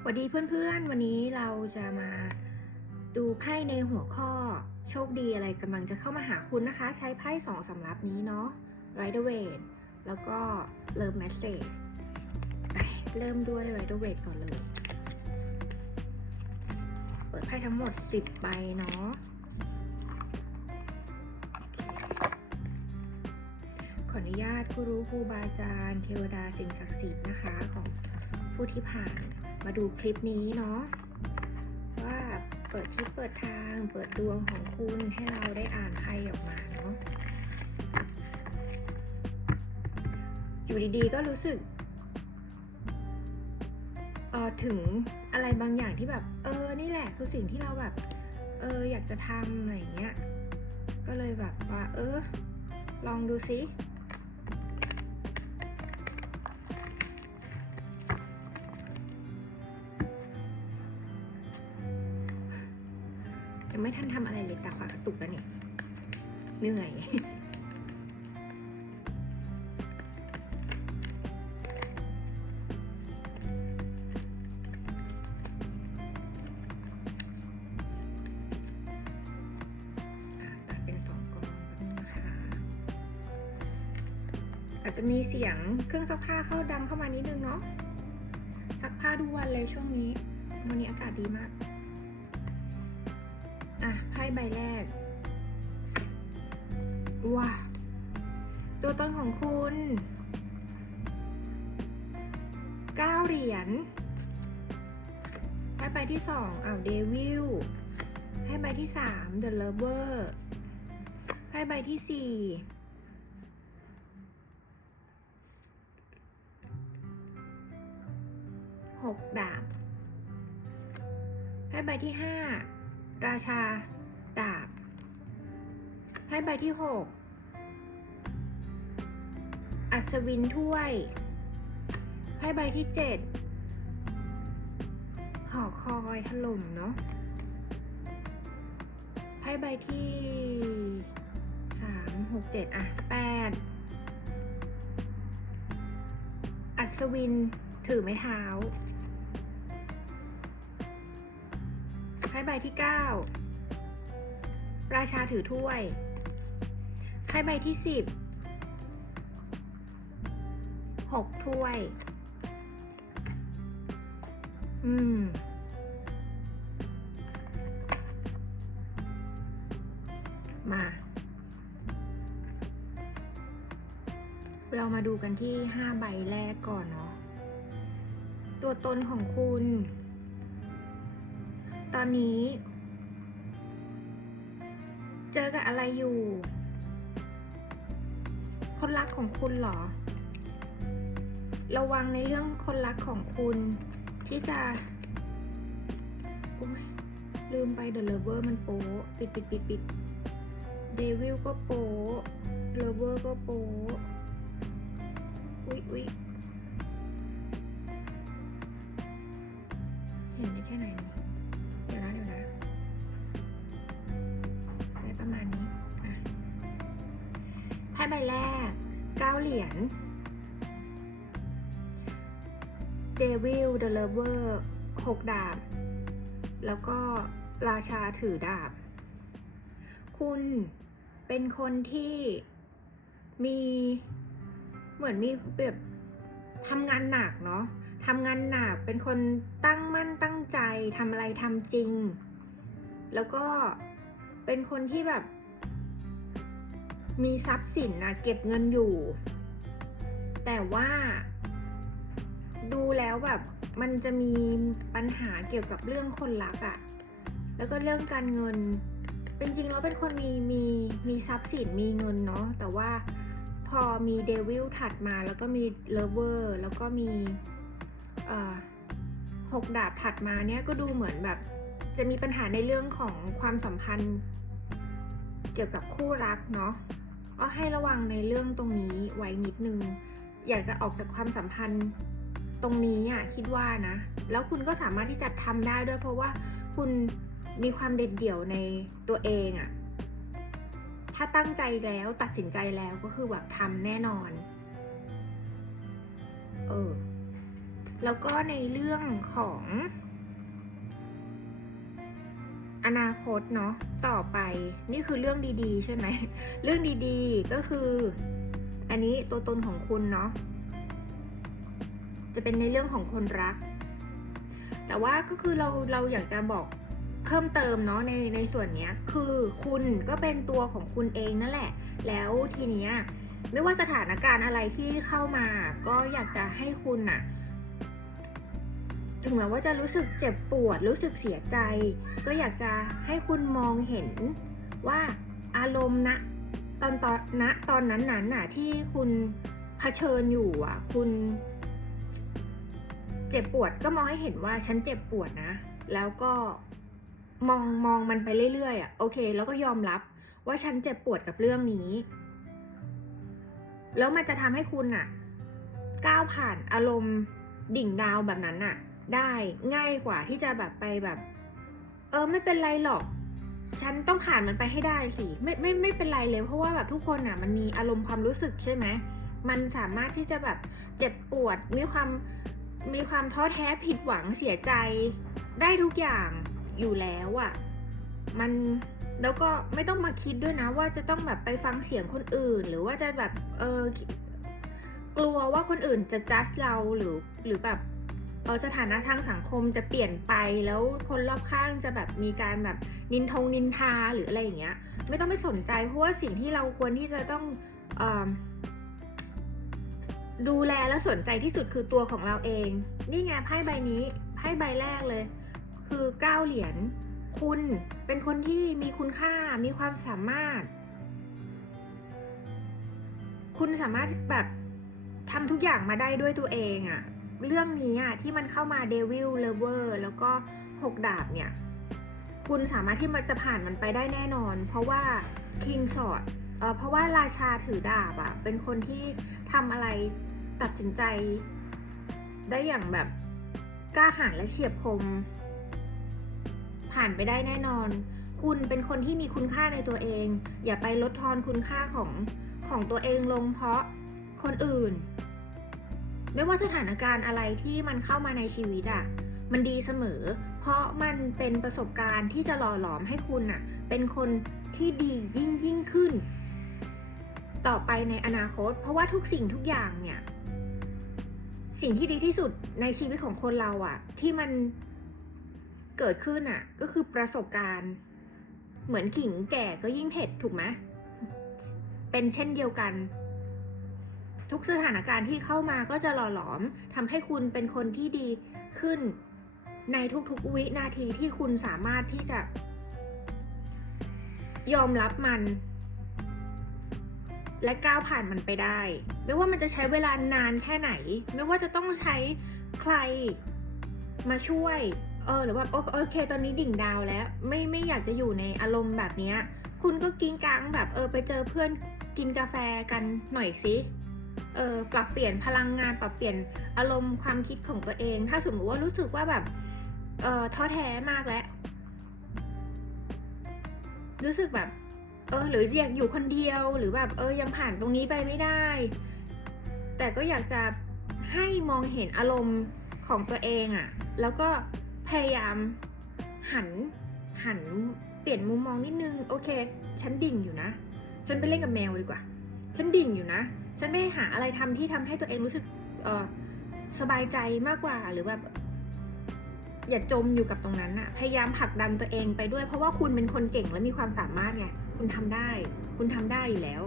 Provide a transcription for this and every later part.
สวัสดีเพื่อนๆ วันนี้เราจะมาดูไพ่ในหัวข้อโชคดีอะไรกำลังจะเข้ามาหาคุณนะคะ ใช้ไพ่สองสำรับนี้เนาะ Rider w a i t แล้วก็ Love Message ไปเริ่มด้วย Rider w a i t ก่อนเลย เปิดไพ่ทั้งหมด 10 ใบเนาะขออนุญาตผู้รู้ครูบาอาจารย์เทวดาสิ่งศักดิ์สิทธิ์นะคะ ของผู้ที่ผ่าน มาดูคลิปนี้เนาะว่าเปิดที่เปิดทางเปิดดวงของคุณให้เราได้อ่านไพ่ออกมาเนาะอยู่ดีๆก็รู้สึกเออถึงอะไรบางอย่างที่แบบ เออนี่แหละคือสิ่งที่เราแบบ เอออยากจะทำอะไรอย่างเงี้ยก็เลยแบบว่า เออ ลองดูซิ ไม่ทันทำอะไรเลยตาปากระตุกแล้วเนี่ยเหนื่อยตัดเป็นสองกองนะคะอาจจะมีเสียงเครื่องซักผ้าเข้าดังเข้ามานิดนึงเนาะซักผ้าทุกวันเลยช่วงนี้ วันนี้อากาศดีมาก อะไพ่ใบแรก ว้าตัวตนของคุณเก้าเหรียญไพ่ใบที่สองอ้าวเดวิลไพ่ใบที่สามเดอะเลเวอร์ไพ่ใบที่สี่หกดาบไพ่ใบที่ห้า ราชา ดาบไพ่ใบที่หกอัศวินถ้วยไพ่ใบที่เจ็ดหอคอยถล่มเนาะไพ่ใบที่สามหกเจ็ดอะแปดอัศวินถือไม้เท้า ใบที่ 9 ราชาถือถ้วย ไพ่ใบที่ 10 6 ถ้วย อืม มา เรามาดูกันที่ 5 ใบแรกก่อนเนาะ ตัวตนของคุณ อนนี้ เจอกับอะไรอยู่ คนรักของคุณเหรอ ระวังในเรื่องคนรักของคุณ ที่จะโอ้ยลืมไปเดอะเลเวอร์มันโป๊ปิดปิดปิดปิดเดวิลก็โป๊เลเวอร์ก็โป๊อุ๊ยอุ๊ยเห็นได้แค่ไหนเนอะ ใบแรกเก้าเหรียญ เดวิลเดลเวอร์หกดาบ แล้วก็ราชาถือดาบ คุณเป็นคนที่มีเหมือนมีแบบทำงานหนักเนาะทำงานหนักเป็นคนตั้งมั่นตั้งใจทำอะไรทำจริง แล้วก็เป็นคนที่แบบ มีทรัพย์สินนะเก็บเงินอยู่ แต่ว่า ดูแล้วแบบมันจะมีปัญหาเกี่ยวกับเรื่องคนรักอะแล้วก็เรื่องการเงิน เป็นจริงแล้วเป็นคนมีมีมีทรัพย์สินมีเงินเนาะ แต่ว่าพอมีเดวิลถัดมาแล้วก็มีเลเวอร์แล้วก็มีเอ่อหกดาบถัดมาเนี่ยก็ดูเหมือนแบบ จะมีปัญหาในเรื่องของความสัมพันธ์ เกี่ยวกับคู่รักเนาะ ก็ให้ระวังในเรื่องตรงนี้ไว้นิดนึง อยากจะออกจากความสัมพันธ์ตรงนี้อะคิดว่านะ แล้วคุณก็สามารถที่จะทำได้ด้วย เพราะว่าคุณมีความเด็ดเดี่ยวในตัวเองอะ ถ้าตั้งใจแล้วตัดสินใจแล้วก็คือแบบทำแน่นอน เออ แล้วก็ในเรื่องของ อนาคตเนาะต่อไปนี่คือเรื่องดีๆ ใช่ไหม เรื่องดีๆก็คือ อันนี้ตัวตนของคุณเนาะจะเป็นในเรื่องของคนรัก แต่ว่าก็คือเราเราอยากจะบอกเพิ่มเติมเนาะในในส่วนเนี้ยคือคุณก็เป็นตัวของคุณเองนั่นแหละ แล้วทีเนี้ยไม่ว่าสถานการณ์อะไรที่เข้ามา ก็อยากจะให้คุณอะ ถึงแม้ว่าจะรู้สึกเจ็บปวด รู้สึกเสียใจ ก็อยากจะให้คุณมองเห็นว่าอารมณ์ณตอนตอนณตอนนั้นนั้นน่ะที่คุณเผชิญอยู่อะ คุณ เจ็บปวดก็มองให้เห็นว่าฉันเจ็บปวดนะ แล้วก็มองมองมันไปเรื่อยๆอะโอเค แล้วก็ยอมรับว่าฉันเจ็บปวดกับเรื่องนี้ แล้วมันจะทำให้คุณอะ ก้าวผ่านอารมณ์ดิ่งดาวแบบนั้นน่ะ ได้ง่ายกว่าที่จะแบบไปแบบ เออไม่เป็นไรหรอก ฉันต้องผ่านมันไปให้ได้สิไม่ไม่ไม่เป็นไรเลยเพราะว่าแบบทุกคนอะมันมีอารมณ์ความรู้สึกใช่ไหมมันสามารถที่จะแบบเจ็บปวดมีความมีความท้อแท้ผิดหวังเสียใจได้ทุกอย่างอยู่แล้วอะ่ะมันแล้วก็ไม่ต้องมาคิดด้วยนะว่าจะต้องแบบไปฟังเสียงคนอื่น หรือว่าจะแบบเออกลัวว่าคนอื่นจะจัดเราหรือหรือแบบ สถานะทางสังคมจะเปลี่ยนไปแล้วคนรอบข้างจะแบบมีการแบบนินทงนินทาหรืออะไรอย่างเงี้ยไม่ต้องไปสนใจเพราะว่าสิ่งที่เราควรที่จะต้องอดูแลและสนใจที่สุดคือตัวของเราเอง นี่ไงไพ่ใบนี้ไพ่ใบแรกเลย คือเก้าเหรียญคุณเป็นคนที่มีคุณค่ามีความสามารถ คุณสามารถแบบทำทุกอย่างมาได้ด้วยตัวเองอะ เรื่องนี้อะที่มันเข้ามาเดวิลเลเวอร์แล้วก็หกดาบเนี่ย คุณสามารถที่มันจะผ่านมันไปได้แน่นอน เพราะว่าคิงสอดเออเพราะว่าราชาถือดาบอะ เป็นคนที่ทำอะไรตัดสินใจ ได้อย่างแบบกล้าหาญและเฉียบคม ผ่านไปได้แน่นอน คุณเป็นคนที่มีคุณค่าในตัวเอง อย่าไปลดทอนคุณค่าของของตัวเองลงเพราะคนอื่น ไม่ว่าสถานการณ์อะไรที่มันเข้ามาในชีวิตอะ่ะมันดีเสมอ เพราะมันเป็นประสบการณ์ที่จะหล่อหลอมให้คุณอะ่ะเป็นคนที่ดียิ่งยิ่งขึ้น ต่อไปในอนาคต เพราะว่าทุกสิ่งทุกอย่างเนี่ยสิ่งที่ดีที่สุดในชีวิตของคนเราอะ่ะที่มันเกิดขึ้นอะก็คือประสบการณ์ เหมือนขิงแก่ก็ยิ่งเผ็ดถูกไหมเป็นเช่นเดียวกัน ทุกสถานการณ์ที่เข้ามาก็จะหล่อหลอมทำให้คุณเป็นคนที่ดีขึ้นในทุกๆวินาทีที่คุณสามารถที่จะ ยอมรับมัน และก้าวผ่านมันไปได้ ไม่ว่ามันจะใช้เวลานานแค่ไหน ไม่ว่าจะต้องใช้ใครมาช่วย เออหรือว่าโอเค ตอนนี้ดิ่งดาวแล้ว ไม่ไม่อยากจะอยู่ในอารมณ์แบบนี้คุณก็กิ้งกังแบบเออไปเจอเพื่อนกินกาแฟกันหน่อยสิ เออปรับเปลี่ยนพลังงาน ปรับเปลี่ยนอารมณ์ความคิดของตัวเอง ถ้าสมมติว่ารู้สึกว่าแบบเออท้อแท้มากแล้ว รู้สึกแบบ เออ หรืออยากอยู่คนเดียวหรือแบบ เออยังผ่านตรงนี้ไปไม่ได้ แต่ก็อยากจะให้มองเห็นอารมณ์ของตัวเองอะ่ะ แล้วก็พยายามหันหันเปลี่ยนมุมมองนิดนึง โอเค ฉันดิ่งอยู่นะ ฉันไปเล่นกับแมวดีกว่า ฉันดิ่งอยู่นะ ฉันไม่หาอะไรทำที่ทำให้ตัวเองรู้สึกเออสบายใจมากกว่าหรือแบบอย่าจมอยู่กับตรงนั้นอะพยายามผลักดันตัวเองไปด้วย เพราะว่าคุณเป็นคนเก่งและมีความสามารถไงคุณทำได้ คุณทำได้อยู่แล้ว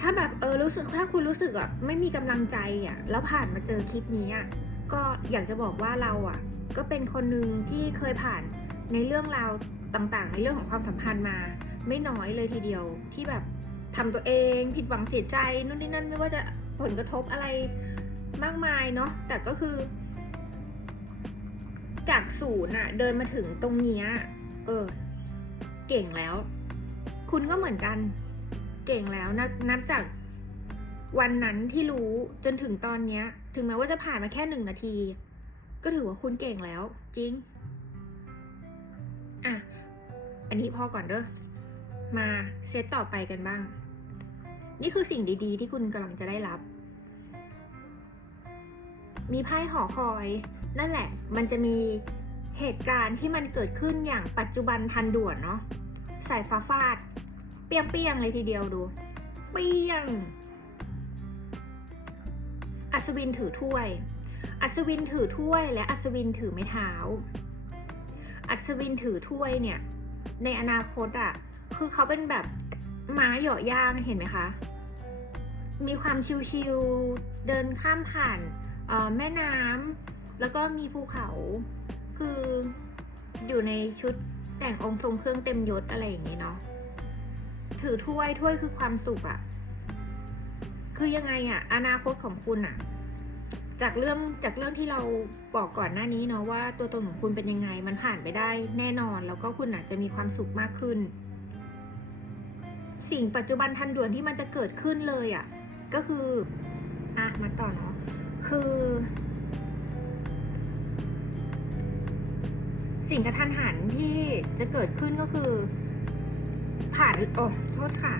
ถ้าแบบเออรู้สึกถ้าคุณรู้สึกอะไม่มีกำลังใจอะแล้วผ่านมาเจอคลิปนี้อะก็อยากจะบอกว่าเราอะก็เป็นคนหนึ่งที่เคยผ่านในเรื่องราวต่างๆ ในเรื่องของความสัมพันธ์มา ไม่น้อยเลยทีเดียวที่แบบ ทำตัวเอง ผิดหวังเสียใจนู่นนี่นั่นไม่ว่าจะผลกระทบอะไรมากมายเนาะแต่ก็คือ จากศูนย์อะเดินมาถึงตรงเนี้ยเออ เก่งแล้ว คุณก็เหมือนกัน เก่งแล้วนะนับจากวันนั้นที่รู้จนถึงตอนเนี้ย ถึงแม้ว่าจะผ่านมาแค่หนึ่งนาที ก็ถือว่าคุณเก่งแล้ว จริง อะ อันนี้พอก่อนเด้อมาเซตต่อไปกันบ้าง นี่คือสิ่งดีๆ ที่คุณกำลังจะได้รับ มีไพ่หอคอย นั่นแหละ มันจะมีเหตุการณ์ที่มันเกิดขึ้นอย่างปัจจุบันทันด่วนเนาะสายฟ้าฟาด เปียงเปียงๆเลยทีเดียวดู เปียง อัศวินถือถ้วย อัศวินถือถ้วย และอัศวินถือไม้เท้า อัศวินถือถ้วยเนี่ย ในอนาคตอะ่ะ คือเขาเป็นแบบ ม้าเหยาะย่างเห็นไหมคะ มีความชิวๆเดินข้ามผ่านแม่น้ำแล้วก็มีภูเขา คืออยู่ในชุดแต่งองค์ทรงเครื่องเต็มยศอะไรอย่างนี้เนาะถือถ้วยถ้วยคือความสุขอะคือยังไงอะอนาคตของคุณอะจากเรื่องจากเรื่องที่เราบอกก่อนหน้านี้เนาะว่าตัวตนของคุณเป็นยังไง มันผ่านไปได้แน่นอน แล้วก็คุณอาจจะมีความสุขมากขึ้น สิ่งปัจจุบันทันด่วนที่มันจะเกิดขึ้นเลยอะก็คือ อะ มาต่อเนาะ คือ สิ่งกระทันหันที่จะเกิดขึ้นก็คือ ผ่านโอ้โทษค่ะ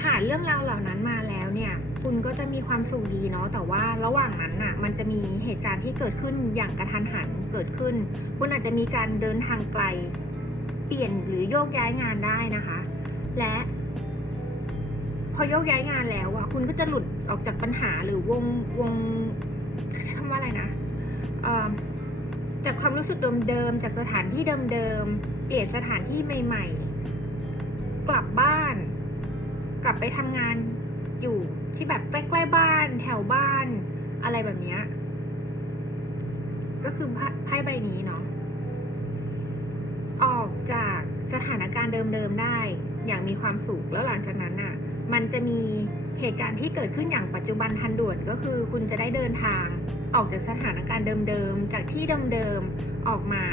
ผ่านเรื่องราวเหล่านั้นมาแล้วเนี่ย คุณก็จะมีความสุขดีเนาะ แต่ว่าระหว่างนั้นน่ะ มันจะมีเหตุการณ์ที่เกิดขึ้นอย่างกระทันหันเกิดขึ้น คุณอาจจะมีการเดินทางไกล เปลี่ยนหรือโยกย้ายงานได้นะคะ และ พอโยกย้ายงานแล้วอะคุณก็จะหลุดออกจากปัญหาหรือวงวงใช้คำว่าอะไรนะจากความรู้สึกเดิมๆจากสถานที่เดิมๆเปลี่ยนสถานที่ใหม่ ๆ กลับบ้าน กลับไปทำงานอยู่ที่แบบใกล้ๆบ้าน แถวบ้านอะไรแบบนี้ก็คือไพ่ไพ่ใบนี้เนาะออกจากสถานการณ์เดิมๆได้ อย่างมีความสุขแล้วหลังจากนั้นน่ะ มันจะมีเหตุการณ์ที่เกิดขึ้นอย่างปัจจุบันทันด่วนก็คือ คุณจะได้เดินทาง ออกจากสถานการณ์เดิมๆ จากที่เดิมๆ ออกมา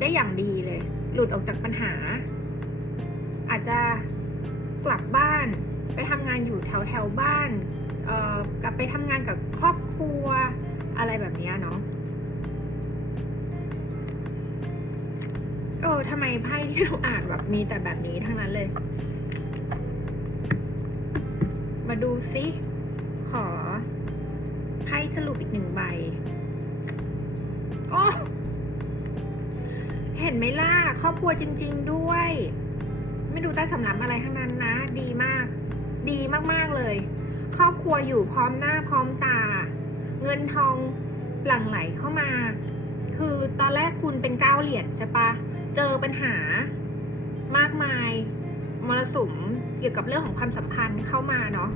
ได้อย่างดีเลย หลุดออกจากปัญหา อาจจะกลับบ้าน ไปทำงานอยู่แถวแถวๆบ้านกลับไปทำงานกับครอบครัวอะไรแบบนี้เนาะเออทำไมไพ่ที่เราอ่านแบบมีแต่แบบนี้ทั้งนั้นเลย มาดูซิขอไพ่สรุปอีกหนึ่งใบโอ้เห็นไหมล่ะครอบครัวจริง ๆด้วย ไม่ดูใต้สำรับอะไรทั้งนั้นนะ ดีมาก ดีมากๆเลย ครอบครัวอยู่พร้อมหน้าพร้อมตา เงินทองหลั่งไหลเข้ามา คือตอนแรกคุณเป็นเก้าเหรียญใช่ปะเจอปัญหามากมายมรสุม กี่ยวกับเรื่องของความสัมพันธ์เข้ามาเนาะ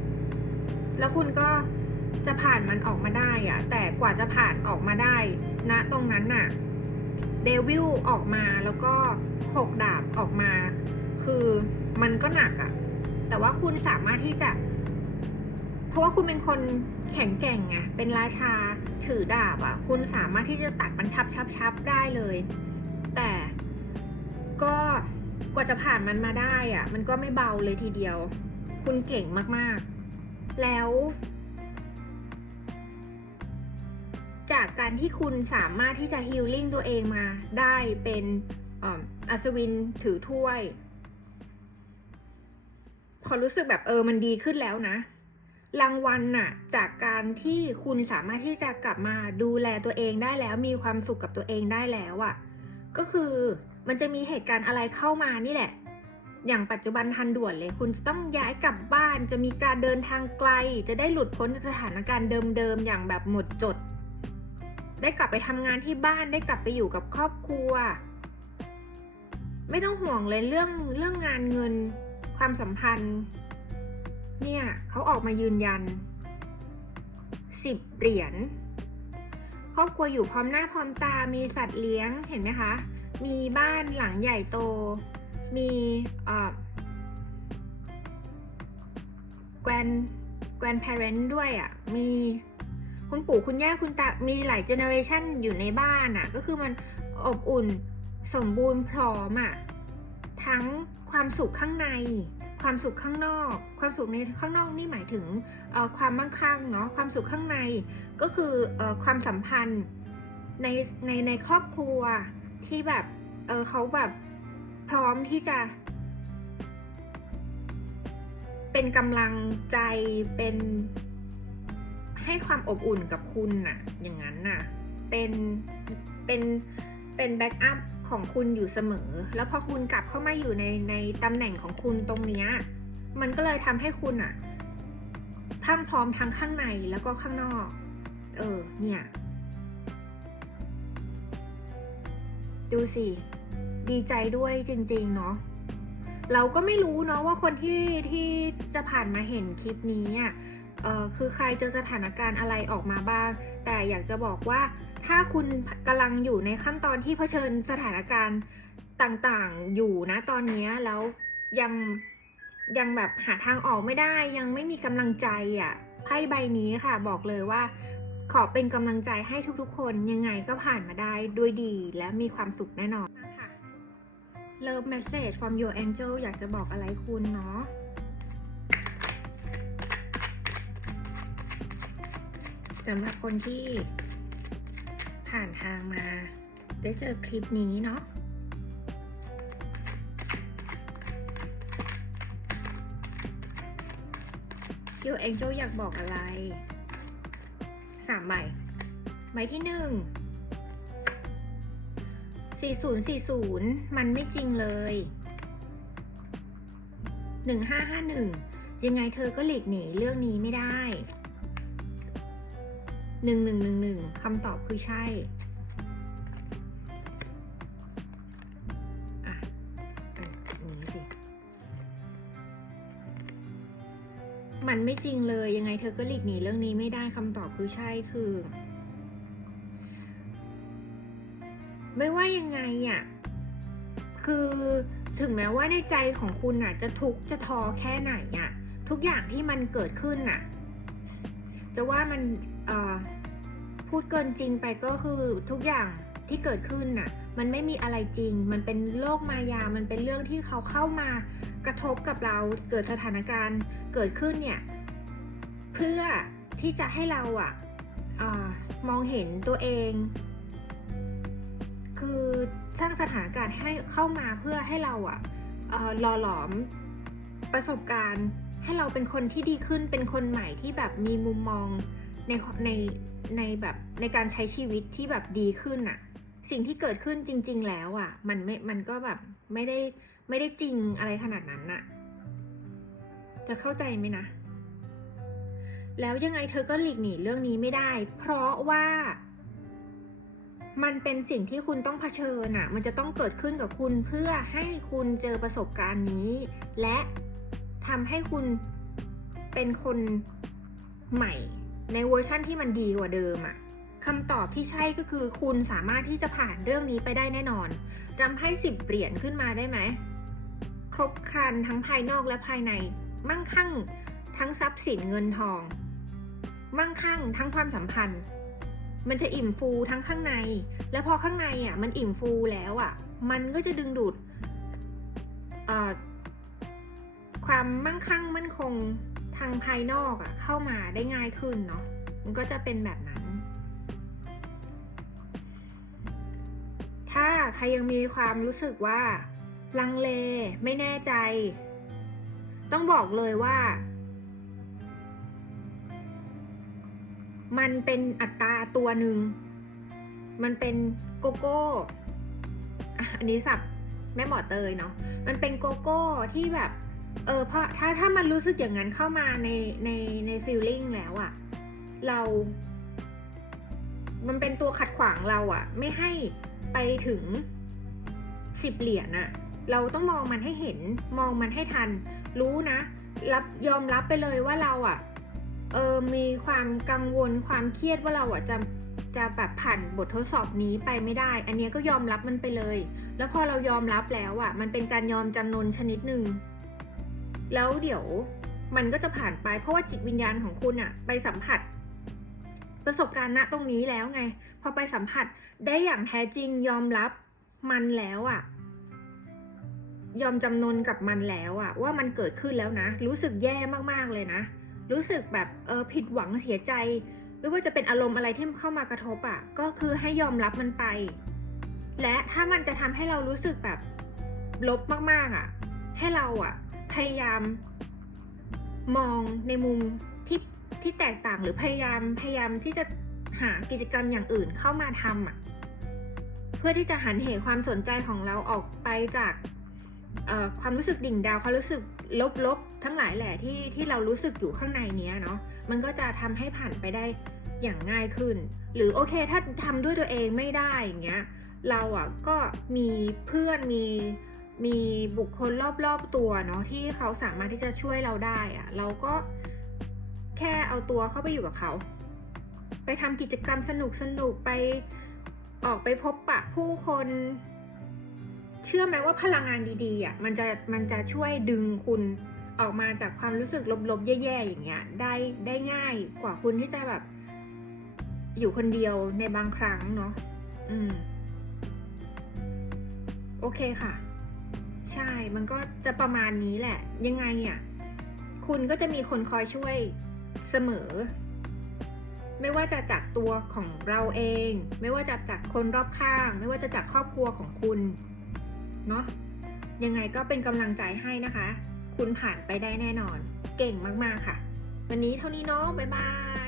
แล้วคุณก็จะผ่านมันออกมาได้อะแต่กว่าจะผ่านออกมาได้ณนะตรงนั้นน่ะเดวิลออกมาแล้วก็หกดาบออกมา คือมันก็หนักอะแต่ว่าคุณสามารถที่จะ เพราะว่าคุณเป็นคนแข็งแกร่งไงเป็นราชาถือดาบอะคุณสามารถที่จะตัดมันชับชับชับได้เลย แต่ก็ กว่าจะผ่านมันมาได้อะมันก็ไม่เบาเลยทีเดียว คุณเก่งมากๆ แล้ว จากการที่คุณสามารถที่จะฮิลลิ่งตัวเองมาได้เป็นอ่ออัศวินถือถ้วย พอรู้สึกแบบเออมันดีขึ้นแล้วนะ รางวัลน่ะ จากการที่คุณสามารถที่จะกลับมาดูแลตัวเองได้แล้ว มีความสุขกับตัวเองได้แล้วอะ่ะ ก็คือ มันจะมีเหตุการณ์อะไรเข้ามานี่แหละ อย่างปัจจุบันทันด่วนเลย คุณจะต้องย้ายกลับบ้าน จะมีการเดินทางไกล จะได้หลุดพ้นจากสถานการณ์เดิมๆอย่างแบบหมดจด ได้กลับไปทำงานที่บ้าน ได้กลับไปอยู่กับครอบครัว ไม่ต้องห่วงเลยเรื่องเรื่องงานเงินความสัมพันธ์ เนี่ยเขาออกมายืนยันสิบเหรียญครอบครัวอยู่พร้อมหน้าพร้อมตามีสัตว์เลี้ยงเห็นไหมคะ มีบ้านหลังใหญ่โต มีเอ่อแกรนแกรน parent ด้วยอะ่ะ มีคุณปู่คุณย่าคุณตา มีหลายเจเนอเรชันอยู่ในบ้านอะ่ะ ก็คือมันอบอุ่นสมบูรณ์พร้อมอะ่ะ ทั้งความสุขข้างใน ความสุขข้างนอก ความสุขในข้างนอกนี่หมายถึงความมั่งคั่งเนาะ ความสุขข้างในก็คืออความสัมพันธ์ในในในครอบครัว ที่แบบ เออเขาแบบพร้อมที่จะ เป็นกำลังใจเป็น ให้ความอบอุ่นกับคุณน่ะ อย่างนั้นน่ะ เป็นเป็นเป็นแบ็กอัพของคุณอยู่เสมอ แล้วพอคุณกลับเข้ามาอยู่ในในตำแหน่งของคุณตรงเนี้ย มันก็เลยทำให้คุณอะพรั่งพร้อมทั้งข้างในแล้วก็ข้างนอก เออ เนี่ย ดูสิ ดีใจด้วยจริง ๆ เนาะเราก็ไม่รู้เนาะว่าคนที่ที่จะผ่านมาเห็นคลิปนี้อะเออคือใครเจอสถานการณ์อะไรออกมาบ้าง แต่อยากจะบอกว่าถ้าคุณกำลังอยู่ในขั้นตอนที่เผชิญสถานการณ์ต่างๆอยู่นะตอนนี้แล้วยังยังแบบหาทางออกไม่ได้ ยังไม่มีกำลังใจอะไพ่ใบนี้ค่ะ บอกเลยว่า ขอเป็นกำลังใจให้ทุกๆ คนยังไงก็ผ่านมาได้ด้วยดีและมีความสุขแน่นอนนะคะ Love message from your angel อยากจะบอกอะไรคุณเนาะสำหรับคนที่ผ่านทางมา ได้เจอคลิปนี้เนาะยูเอ็งโจอยากบอกอะไร สามใบใบที่หนึ่งสี่ศูนย์สี่ศูนย์มันไม่จริงเลยหนึ่งห้าห้าหนึ่งยังไงเธอก็หลีกหนีเรื่องนี้ไม่ได้หนึ่งหนึ่งหนึ่งหนึ่งคำตอบคือใช่ มันไม่จริงเลยยังไงเธอก็หลีกหนีเรื่องนี้ไม่ได้คำตอบคือใช่คือ ไม่ว่ายังไงอะคือถึงแม้ว่าในใจของคุณอะ จะทุกข์จะท้อแค่ไหนอะ ทุกอย่างที่มันเกิดขึ้นอะ จะว่ามันเออพูดเกินจริงไปก็คือทุกอย่าง ที่เกิดขึ้นน่ะมันไม่มีอะไรจริง มันเป็นโลกมายา มันเป็นเรื่องที่เขาเข้ามากระทบกับเราเกิดสถานการณ์เกิดขึ้นเนี่ยเพื่อที่จะให้เราอะอมองเห็นตัวเอง คือสร้างสถานการณ์ให้เข้ามาเพื่อให้เราอะเอ่อหล่อหลอมประสบการณ์ให้เราเป็นคนที่ดีขึ้นเป็นคนใหม่ที่แบบมีมุมมองในในในแบบในการใช้ชีวิตที่แบบดีขึ้นอะ สิ่งที่เกิดขึ้นจริง ๆ แล้วอะมันไม่ มันก็แบบไม่ได้ไม่ได้จริงอะไรขนาดนั้นน่ะ จะเข้าใจไหมนะ แล้วยังไงเธอก็หลีกหนีเรื่องนี้ไม่ได้ เพราะว่า มันเป็นสิ่งที่คุณต้องเผชิญอะ มันจะต้องเกิดขึ้นกับคุณเพื่อให้คุณเจอประสบการณ์นี้ และทำให้คุณเป็นคนใหม่ ในเวอร์ชั่นที่มันดีกว่าเดิมอะ คำตอบที่ใช่ก็คือ คุณสามารถที่จะผ่านเรื่องนี้ไปได้แน่นอนจำไพ่สิบเหรียญขึ้นมาได้ไหม ครบครันทั้งภายนอกและภายใน มั่งคั่ง ทั้งทรัพย์สินเงินทอง มั่งคั่ง ทั้งความสัมพันธ์ มันจะอิ่มฟูทั้งข้างใน แล้วพอข้างในอะมันอิ่มฟูแล้วอะ มันก็จะดึงดูดความมั่งคั่งมั่นคงทางภายนอกอะเข้ามาได้ง่ายขึ้นเนาะมันก็จะเป็นแบบนั้น ถ้าใครยังมีความรู้สึกว่า ลังเลไม่แน่ใจ ต้องบอกเลยว่า มันเป็นอัตราตัวหนึ่ง มันเป็นโกโก้อันนี้สับแม่หมอเตยเนาะมันเป็นโกโก้ที่แบบเออเพราะถ้าถ้ามันรู้สึกอย่างนั้นเข้ามาในในในฟีลลิ่งแล้วอะเรา มันเป็นตัวขัดขวางเราอะไม่ให้ ไปถึงสิบเหรียญอะเราต้องมองมันให้เห็นมองมันให้ทัน รู้นะรับยอมรับไปเลยว่าเราอะเออมีความกังวลความเครียดว่าเราอะจะจะแบบผ่านบททดสอบนี้ไปไม่ได้ อันเนี้ยก็ยอมรับมันไปเลย แล้วพอเรายอมรับแล้วอะมันเป็นการยอมจำนนชนิดหนึ่งแล้วเดี๋ยวมันก็จะผ่านไปเพราะว่าจิตวิญญาณของคุณอะไปสัมผัส ประสบการณ์ณตรงนี้แล้วไง พอไปสัมผัสได้อย่างแท้จริงยอมรับมันแล้วอะยอมจำนนกับมันแล้วอะว่ามันเกิดขึ้นแล้วนะ รู้สึกแย่มากๆเลยนะ รู้สึกแบบเออผิดหวังเสียใจ ไม่ว่าจะเป็นอารมณ์อะไรที่เข้ามากระทบอะก็คือให้ยอมรับมันไป และถ้ามันจะทำให้เรารู้สึกแบบลบมากๆอะให้เราอะพยายามมองในมุมที่ ที่แตกต่างหรือพยายามพยายามที่จะหากิจกรรมอย่างอื่นเข้ามาทำอะเพื่อที่จะหันเหความสนใจของเราออกไปจากความรู้สึกดิ่งดาวความรู้สึกลบๆ ทั้งหลายแหละที่ที่เรารู้สึกอยู่ข้างในเนี้ยเนาะมันก็จะทำให้ผ่านไปได้อย่างง่ายขึ้น หรือโอเคถ้าทำด้วยตัวเองไม่ได้อย่างเงี้ยเราอะก็มีเพื่อนมีมีบุคคลรอบๆตัวเนาะที่เขาสามารถที่จะช่วยเราได้อะเราก็ แค่เอาตัวเข้าไปอยู่กับเขา ไปทำกิจกรรมสนุกสนุกไปออกไปพบปะผู้คน เชื่อไหมว่าพลังงานดีๆอะมันจะมันจะช่วยดึงคุณออกมาจากความรู้สึกลบๆ แย่ๆ อย่างเงี้ย ได้ได้ง่ายกว่าคุณที่จะแบบ อยู่คนเดียวในบางครั้งเนาะอืม โอเคค่ะ ใช่มันก็จะประมาณนี้แหละ ยังไงอะ คุณก็จะมีคนคอยช่วย เสมอ ไม่ว่าจะจากตัวของเราเอง ไม่ว่าจะจากคนรอบข้าง ไม่ว่าจะจากครอบครัวของคุณเนาะยังไงก็เป็นกำลังใจให้นะคะ คุณผ่านไปได้แน่นอน เก่งมากๆค่ะ วันนี้เท่านี้เนาะบ๊ายบาย